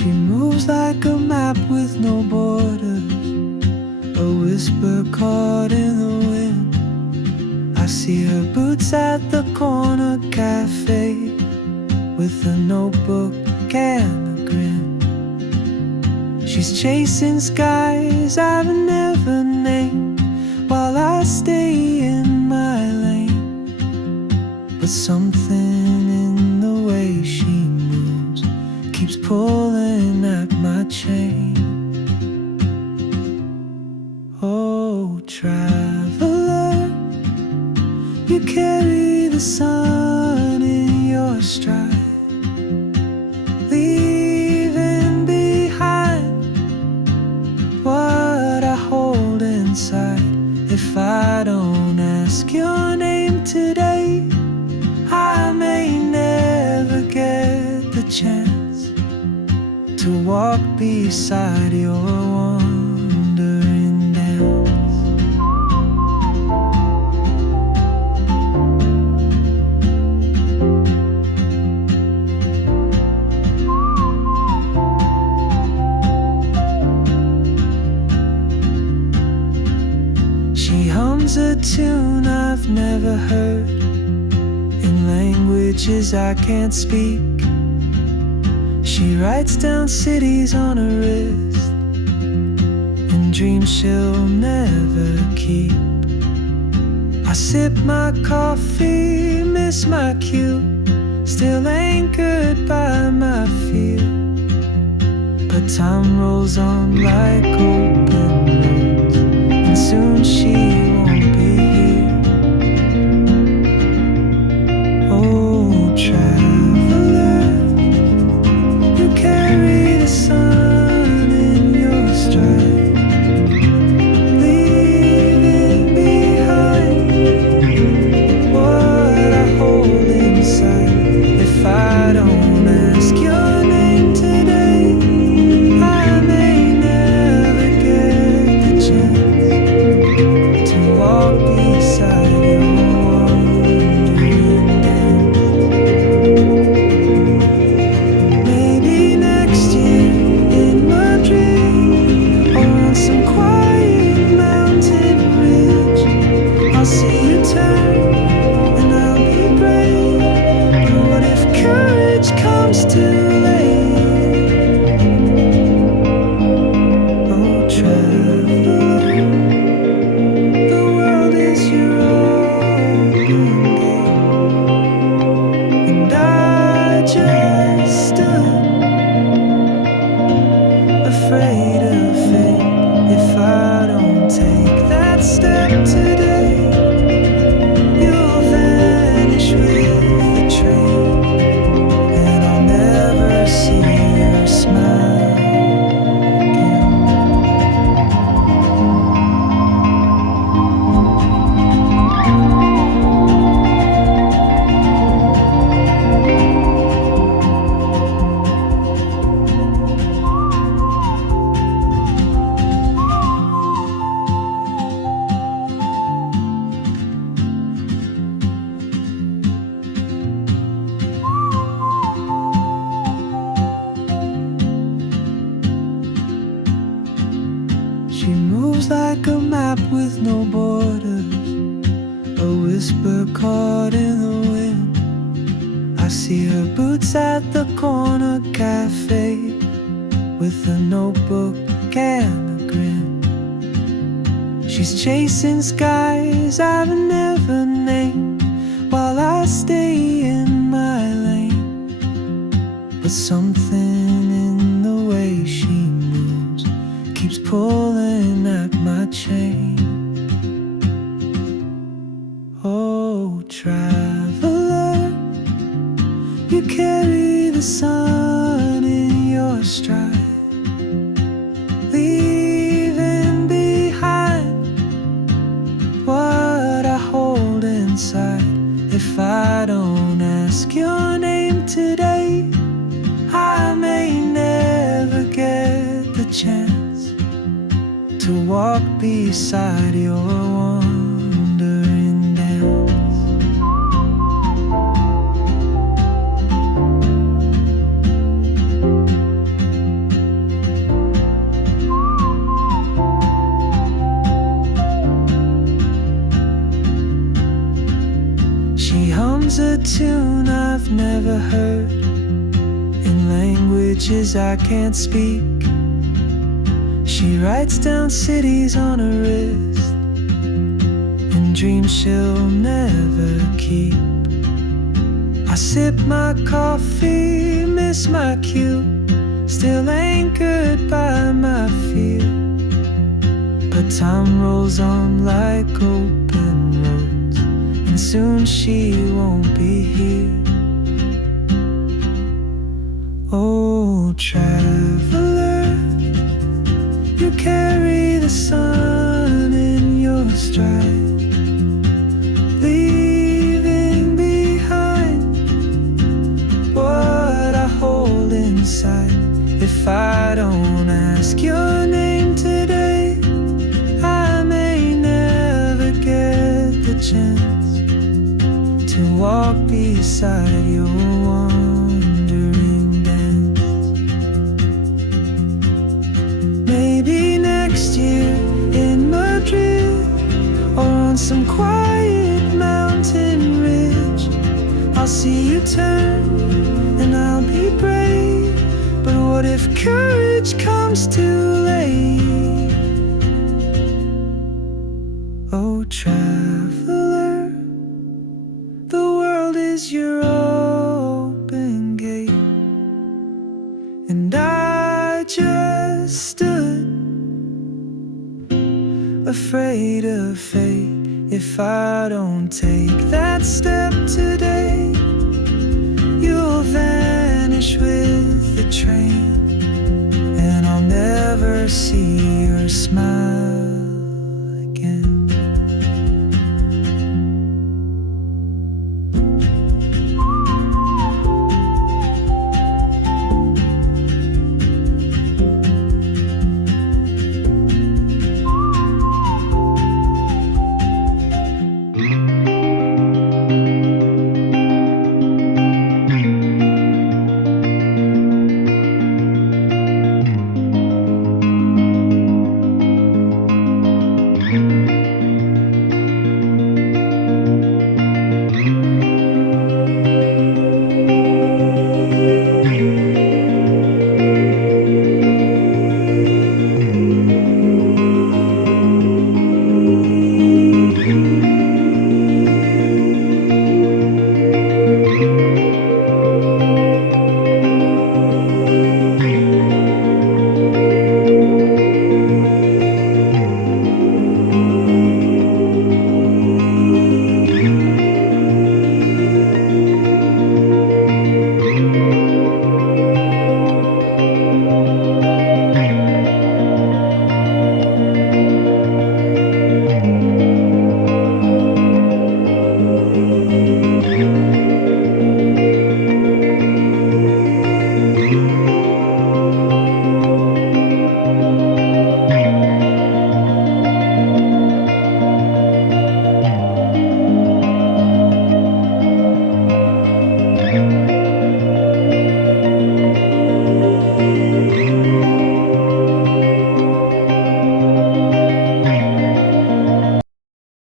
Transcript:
She moves like a map with no borders, a whisper caught in the wind. I see her boots at the corner cafe, with a notebook and a grin. She's chasing skies I've never named, while I stay in my lane. But something in the way she moves keeps pulling at my chain. Oh, traveler, you carry the sun in your stride, leaving behind what I hold inside. If I don't ask your name today, I may never get the chance to walk beside your wandering dance. She hums a tune I've never heard, in languages I can't speak. She writes down cities on her wrist, and dreams she'll never keep. I sip my coffee, miss my cue, still anchored by my fear. But time rolls on like open roads, and soon she won't be here. Oh, traveler, you carry the sun in your stride, leaving behind what I hold inside. If I don't ask your name today, I may never get the chance to walk beside your wandering dance. Maybe next year in Madrid, or on some quiet mountain ridge, I'll see you turn and I'll be brave. But what if courage comes too late? Oh, traveler, the world is your open gate, and I just stood afraid of fate. If I don't take that step today, you'll vanish with the train, and I'll never see your smile again. She moves like a map with no borders, a whisper caught in the wind. I see her boots at the corner cafe, with a notebook and a grin. She's chasing skies I've never named, while I stay in my lane. But something in the way she moves keeps pulling at my chain. Oh, traveler, you carry the sun in your stride, leaving behind what I hold inside. If I don't ask your name today, I may never get the chance to walk beside your wandering dance. languages I can't speak. She writes down cities on her wrist and dreams she'll never keep. I sip my coffee, miss my cue, still anchored by my fear. But time rolls on like open roads, and soon she won't be here. Oh, traveler, you carry the sun in your stride, leaving behind what I hold inside. If I don't ask your name today, I may never get the chance to walk beside your wandering dance. Maybe next year in Madrid, or on some quiet mountain ridge, I'll see you turn and I'll be brave. But what if courage comes too late? Oh, traveler, the world is your open gate, and I just stood afraid of fate. If I don't take that step today,